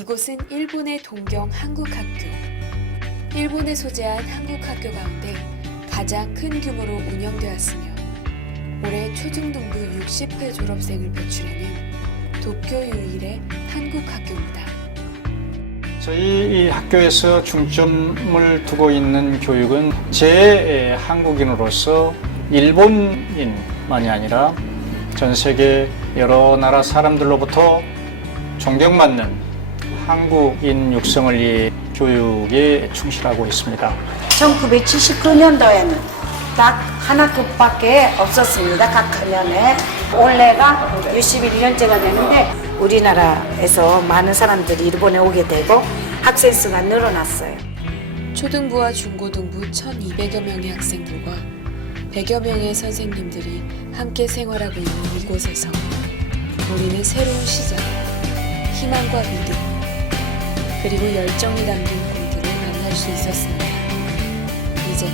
이곳은 일본의 동경 한국학교. 일본에 소재한 한국학교 가운데 가장 큰 규모로 운영되었으며 올해 초중등부 60회 졸업생을 배출하는 도쿄 유일의 한국학교입니다. 저희 이 학교에서 중점을 두고 있는 교육은 제 한국인으로서 일본인만이 아니라 전 세계 여러 나라 사람들로부터 존경받는 한국인 육성을 위해 교육에 충실하고 있습니다. 1979년도에는 딱 하나 급밖에 없었습니다. 각 학년에. 올해가 61년째가 되는데 우리나라에서 많은 사람들이 일본에 오게 되고 학생 수가 늘어났어요. 초등부와 중고등부 1,200여 명의 학생들과 100여 명의 선생님들이 함께 생활하고 있는 이곳에서 우리는 새로운 시작, 희망과 믿음, 그리고 열정이 담긴 꿈들을 만날 수 있었습니다. 이제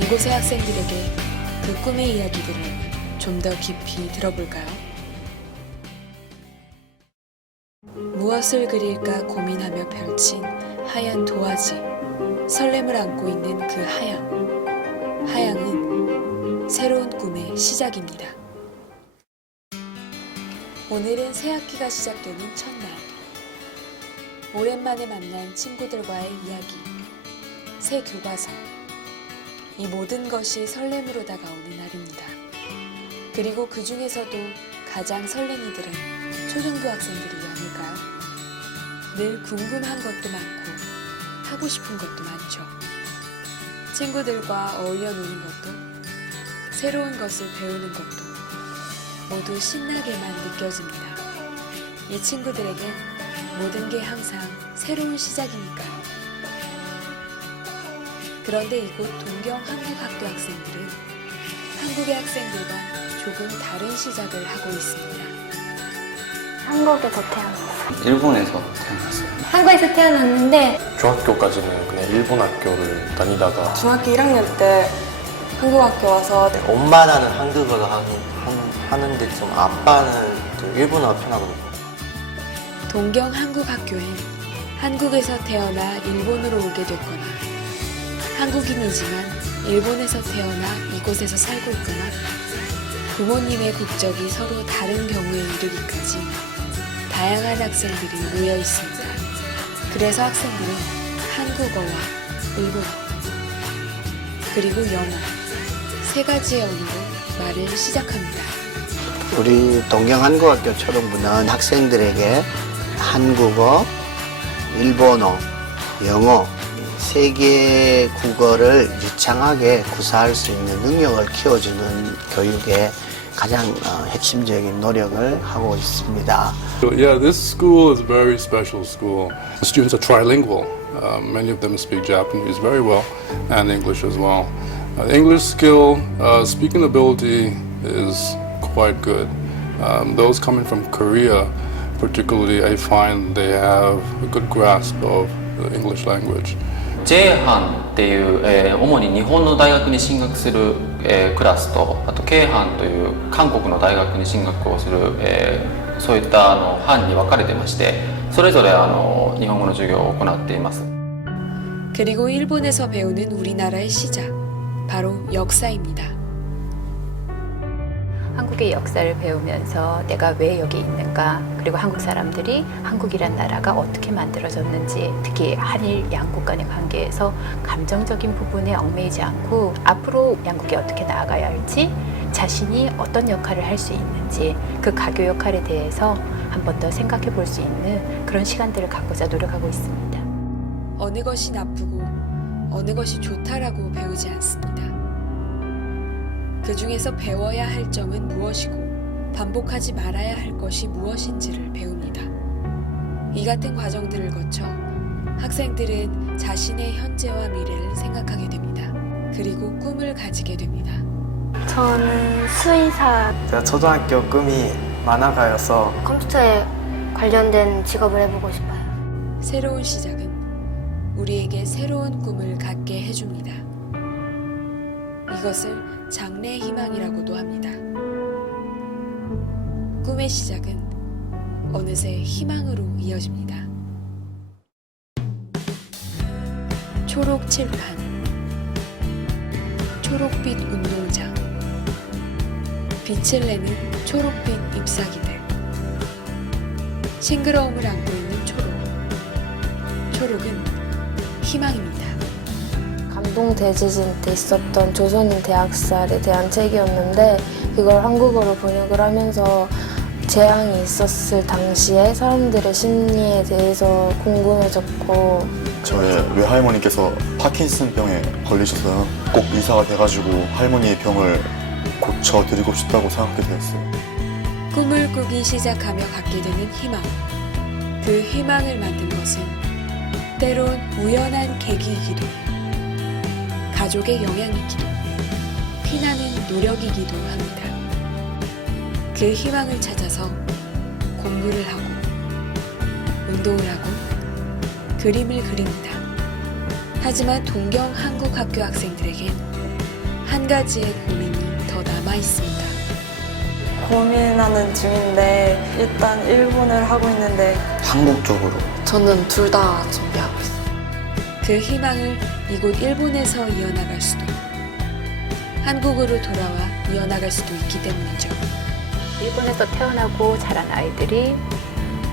이곳의 학생들에게 그 꿈의 이야기들을 좀 더 깊이 들어볼까요? 무엇을 그릴까 고민하며 펼친 하얀 도화지, 설렘을 안고 있는 그 하양. 하양은 새로운 꿈의 시작입니다. 오늘은 새 학기가 시작되는 첫날. 오랜만에 만난 친구들과의 이야기, 새 교과서. 이 모든 것이 설렘으로 다가오는 날입니다. 그리고 그 중에서도 가장 설레는 이들은 초등부 학생들이 아닐까요? 늘 궁금한 것도 많고 하고 싶은 것도 많죠. 친구들과 어울려 노는 것도 새로운 것을 배우는 것도 모두 신나게만 느껴집니다. 이 친구들에겐 모든 게 항상 새로운 시작이니까요. 그런데 이곳 동경 한국학교 학생들은 한국의 학생들과 조금 다른 시작을 하고 있습니다. 한국에서 태어났어요. 일본에서 태어났어요. 한국에서 태어났는데 중학교까지는 그냥 일본 학교를 다니다가 중학교 1학년 때 한국 학교 와서 엄마는 한국어를 하는데 좀 아빠는 좀 일본어가 편하거든요. 동경 한국학교엔 한국에서 태어나 일본으로 오게 됐거나 한국인이지만 일본에서 태어나 이곳에서 살고 있거나 부모님의 국적이 서로 다른 경우에 이르기까지 다양한 학생들이 모여 있습니다. 그래서 학생들은 한국어와 일본어 그리고 영어 세 가지의 언어로 말을 시작합니다. 우리 동경한국학교 초등부는 학생들에게 한국어, 일본어, 영어 세 개의 국어를 유창하게 구사할 수 있는 능력을 키워주는 교육에 가장 핵심적인 노력을 하고 있습니다. Yeah, this school is a very special school. The students are trilingual. Many of them speak Japanese very well and English as well. English skill, speaking ability is quite good. Those coming from Korea, particularly, I find they have a good grasp of the English language. J-班っていう、主に日本の大学に進学する、クラスと、あと K-班という韓国の大学に進学をする、そういった班に分かれてまして、それぞれ日本語の授業を行っています。 그리고 일본에서 배우는 우리나라의 시작, 바로 역사입니다. 한국의 역사를 배우면서 내가 왜 여기 있는가, 그리고 한국 사람들이 한국이란 나라가 어떻게 만들어졌는지, 특히 한일 양국 간의 관계에서 감정적인 부분에 얽매이지 않고 앞으로 양국이 어떻게 나아가야 할지, 자신이 어떤 역할을 할 수 있는지, 그 가교 역할에 대해서 한 번 더 생각해 볼 수 있는 그런 시간들을 갖고자 노력하고 있습니다. 어느 것이 나쁘고 어느 것이 좋다라고 배우지 않습니다. 그 중에서 배워야 할 점은 무엇이고 반복하지 말아야 할 것이 무엇인지를 배웁니다. 이 같은 과정들을 거쳐 학생들은 자신의 현재와 미래를 생각하게 됩니다. 그리고 꿈을 가지게 됩니다. 저는 수의사, 제가 초등학교 꿈이 만화가여서 컴퓨터에 관련된 직업을 해보고 싶어요. 새로운 시작은 우리에게 새로운 꿈을 갖게 해줍니다. 이것을 장래 희망이라고도 합니다. 꿈의 시작은 어느새 희망으로 이어집니다. 초록 칠판, 초록빛 운동장, 빛을 내는 초록빛 잎사귀들, 싱그러움을 안고 있는 초록. 초록은 희망입니다. 감동 대지진 때 있었던 조선인 대학살에 대한 책이었는데 그걸 한국어로 번역을 하면서 재앙이 있었을 당시에 사람들의 심리에 대해서 궁금해졌고 저의 외할머니께서 파킨슨병에 걸리셔서요. 꼭 의사가 돼가지고 할머니의 병을 고쳐드리고 싶다고 생각하게 되었어요. 꿈을 꾸기 시작하며 갖게 되는 희망. 그 희망을 만든 것은 때론 우연한 계기이기도, 가족의 영향이기도, 피나는 노력이기도 합니다. 그 희망을 찾아서 공부를 하고, 운동을 하고, 그림을 그립니다. 하지만 동경 한국 학교 학생들에겐 한 가지의 고민이 더 남아 있습니다. 고민하는 중인데 일단 일본을 하고 있는데 한국 쪽으로. 저는 둘 다 준비하고 있어요. 그 희망을 이곳 일본에서 이어나갈 수도, 한국으로 돌아와 이어나갈 수도 있기 때문이죠. 일본에서 태어나고 자란 아이들이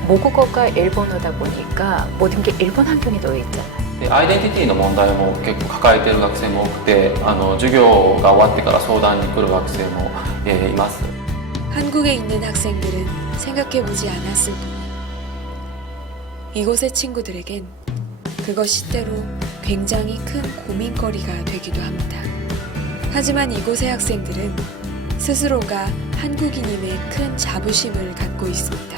모국어가 일본어다 보니까 모든 게 일본 환경에 놓여 있잖아요. でアイデンティティの問題も結構抱えている学生も多くて、授業が終わってから相談に来る学生も、います。 한국에 있는 학생들은 생각해보지 않았을 뿐 이곳의 친구들에겐 그것이 때로 굉장히 큰 고민거리가 되기도 합니다. 하지만 이곳의 학생들은 스스로가 한국인임에 큰 자부심을 갖고 있습니다.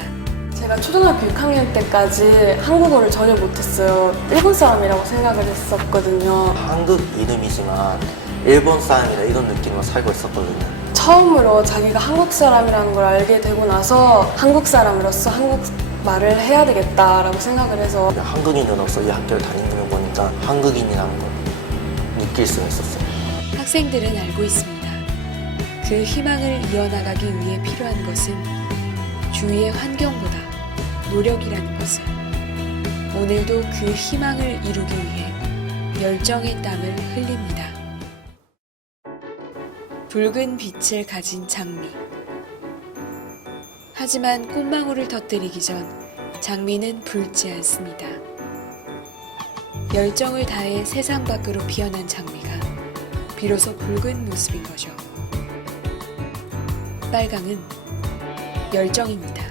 제가 초등학교 6학년 때까지 한국어를 전혀 못했어요. 일본 사람이라고 생각을 했었거든요. 한국 이름이지만 일본 사람이라 이런 느낌으로 살고 있었거든요. 처음으로 자기가 한국 사람이라는 걸 알게 되고 나서 한국 사람으로서 한국 말을 해야 되겠다라고 생각을 해서 한국인으로서 이 학교를 다니는 거 보니까 한국인이라는 걸 느낄 수가 있었어요. 학생들은 알고 있습니다. 그 희망을 이어나가기 위해 필요한 것은 주위의 환경보다 노력이라는 것을. 오늘도 그 희망을 이루기 위해 열정의 땀을 흘립니다. 붉은 빛을 가진 장미. 하지만 꽃망울을 터뜨리기 전 장미는 붉지 않습니다. 열정을 다해 세상 밖으로 피어난 장미가 비로소 붉은 모습인 거죠. 빨강은 열정입니다.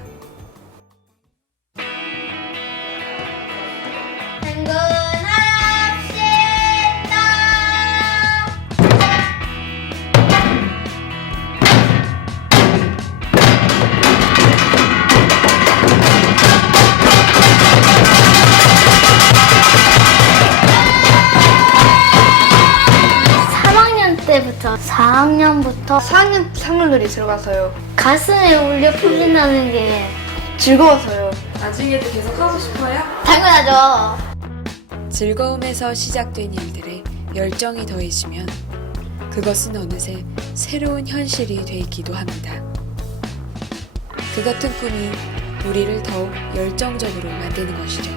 때부터 4학년부터 4학년 상물놀이 들어가서요. 가슴에 울려 풀린다는 게 즐거워서요. 나중에도 계속 하고 싶어요? 당연하죠. 즐거움에서 시작된 일들에 열정이 더해지면 그것은 어느새 새로운 현실이 되기도 합니다. 그 같은 꿈이 우리를 더욱 열정적으로 만드는 것이죠.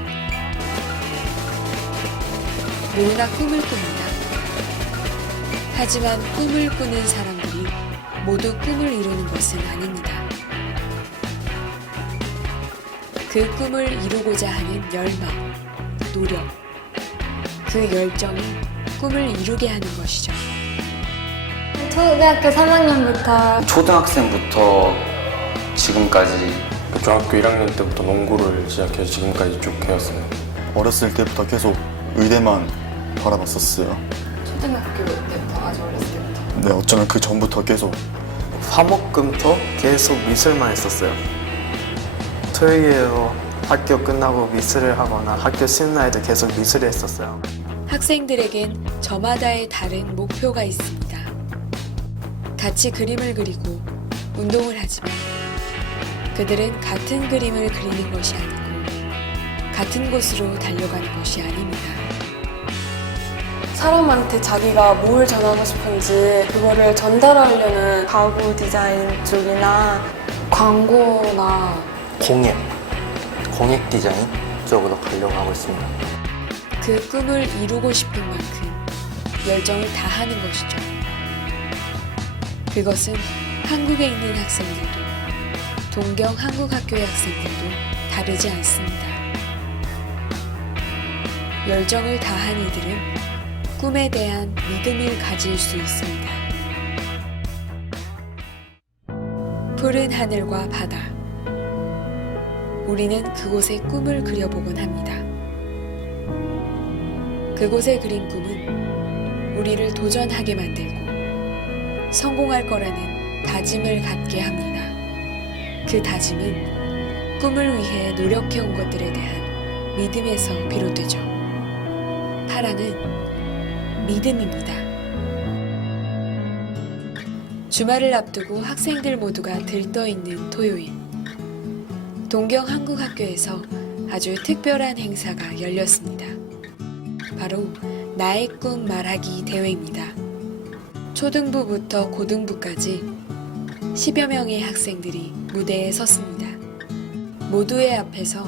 누구나 꿈을 꿉니다. 하지만 꿈을 꾸는 사람들이 모두 꿈을 이루는 것은 아닙니다. 그 꿈을 이루고자 하는 열망, 노력, 그 열정이 꿈을 이루게 하는 것이죠. 초등학교 3학년부터 초등학생부터 지금까지 중학교 1학년 때부터 농구를 시작해서 지금까지 쭉 해왔어요. 어렸을 때부터 계속 의대만 바라봤었어요. 초등학교 때부터 아주 어렸을 때부터 네, 어쩌면 그 전부터 계속 화목금토 계속 미술만 했었어요. 토요일로 학교 끝나고 미술을 하거나 학교 쉬는 날에도 계속 미술을 했었어요. 학생들에겐 저마다의 다른 목표가 있습니다. 같이 그림을 그리고 운동을 하지만 그들은 같은 그림을 그리는 것이 아니고 같은 곳으로 달려가는 것이 아닙니다. 사람한테 자기가 뭘 전하고 싶은지 그거를 전달하려는 가구 디자인 쪽이나 광고나 공예 디자인 쪽으로 가려고 하고 있습니다. 그 꿈을 이루고 싶은 만큼 열정을 다하는 것이죠. 그것은 한국에 있는 학생들도 동경 한국학교의 학생들도 다르지 않습니다. 열정을 다한 이들은 꿈에 대한 믿음을 가질 수 있습니다. 푸른 하늘과 바다. 우리는 그곳에 꿈을 그려보곤 합니다. 그곳에 그린 꿈은 우리를 도전하게 만들고 성공할 거라는 다짐을 갖게 합니다. 그 다짐은 꿈을 위해 노력해온 것들에 대한 믿음에서 비롯되죠. 파라는 믿음입니다. 주말을 앞두고 학생들 모두가 들떠있는 토요일. 동경 한국학교에서 아주 특별한 행사가 열렸습니다. 바로 나의 꿈 말하기 대회입니다. 초등부부터 고등부까지 10여 명의 학생들이 무대에 섰습니다. 모두의 앞에서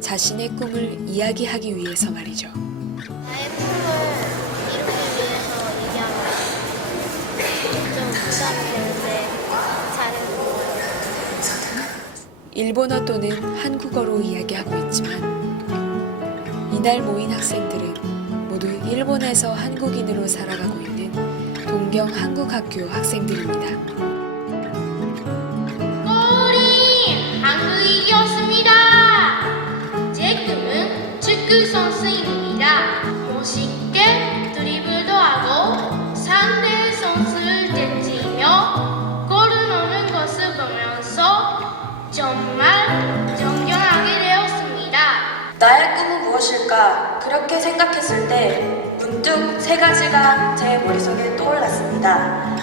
자신의 꿈을 이야기하기 위해서 말이죠. 나의 꿈을 이루기 위해서 얘기하면 좀 부담이 되는데 잘해보고 일본어 또는 한국어로 이야기하고 있지만 이날 모인 학생들은 모두 일본에서 한국인으로 살아가고 있는 동경 한국학교 학생들입니다. 골인 한국이었습니다. 제 꿈은 축구 선수입니다. 멋있게 드리블도 하고 상대 선수를 대치며 골을 넣는 것을 보면서 정말 존경하게 되었습니다. 나의 꿈은 무엇일까? 그렇게 생각했을 때 문득 세 가지가 제 머릿속에 떠올랐습니다.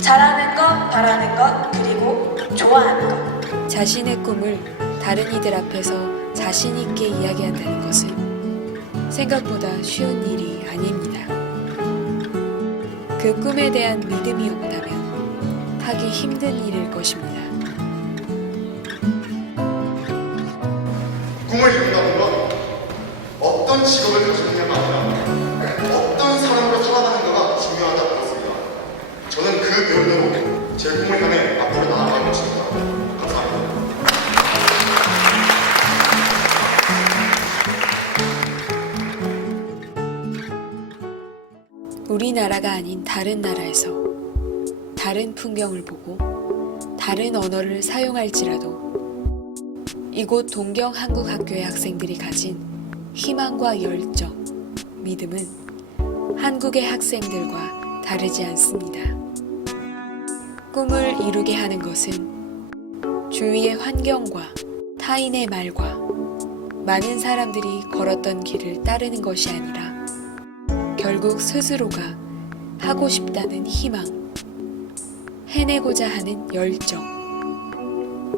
잘하는 것, 바라는 것, 그리고 좋아하는 것. 자신의 꿈을 다른 이들 앞에서 자신 있게 이야기한다는 것은 생각보다 쉬운 일이 아닙니다. 그 꿈에 대한 믿음이 없다면 하기 힘든 일일 것입니다. 꿈을 이룬다는 건 어떤 직업을 가지느냐가 아니라 어떤 사람으로 살아가는가가 중요하다고 들었습니다. 저는 그 배움으로 제 꿈을 향해 앞으로 나아갈 것입니다. 감사합니다. 우리나라가 아닌 다른 나라에서 다른 풍경을 보고 다른 언어를 사용할지라도 이곳 동경 한국학교의 학생들이 가진 희망과 열정, 믿음은 한국의 학생들과 다르지 않습니다. 꿈을 이루게 하는 것은 주위의 환경과 타인의 말과 많은 사람들이 걸었던 길을 따르는 것이 아니라 결국 스스로가 하고 싶다는 희망, 해내고자 하는 열정,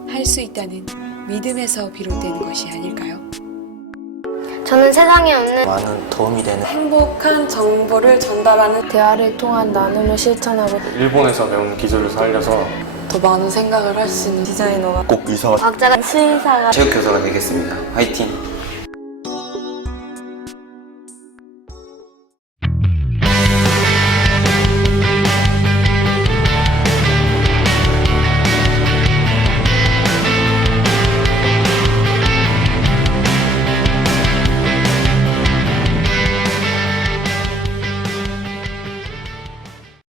할 수 있다는 믿음에서 비롯되는 것이 아닐까요? 저는 세상에 없는 많은 도움이 되는 행복한 정보를 전달하는 대화를 통한 나눔을 실천하고 일본에서 배운 기술을 살려서 더 많은 생각을 할 수 있는 디자이너가 꼭 의사가 과학자가 수의사가 체육교사가 되겠습니다. 화이팅!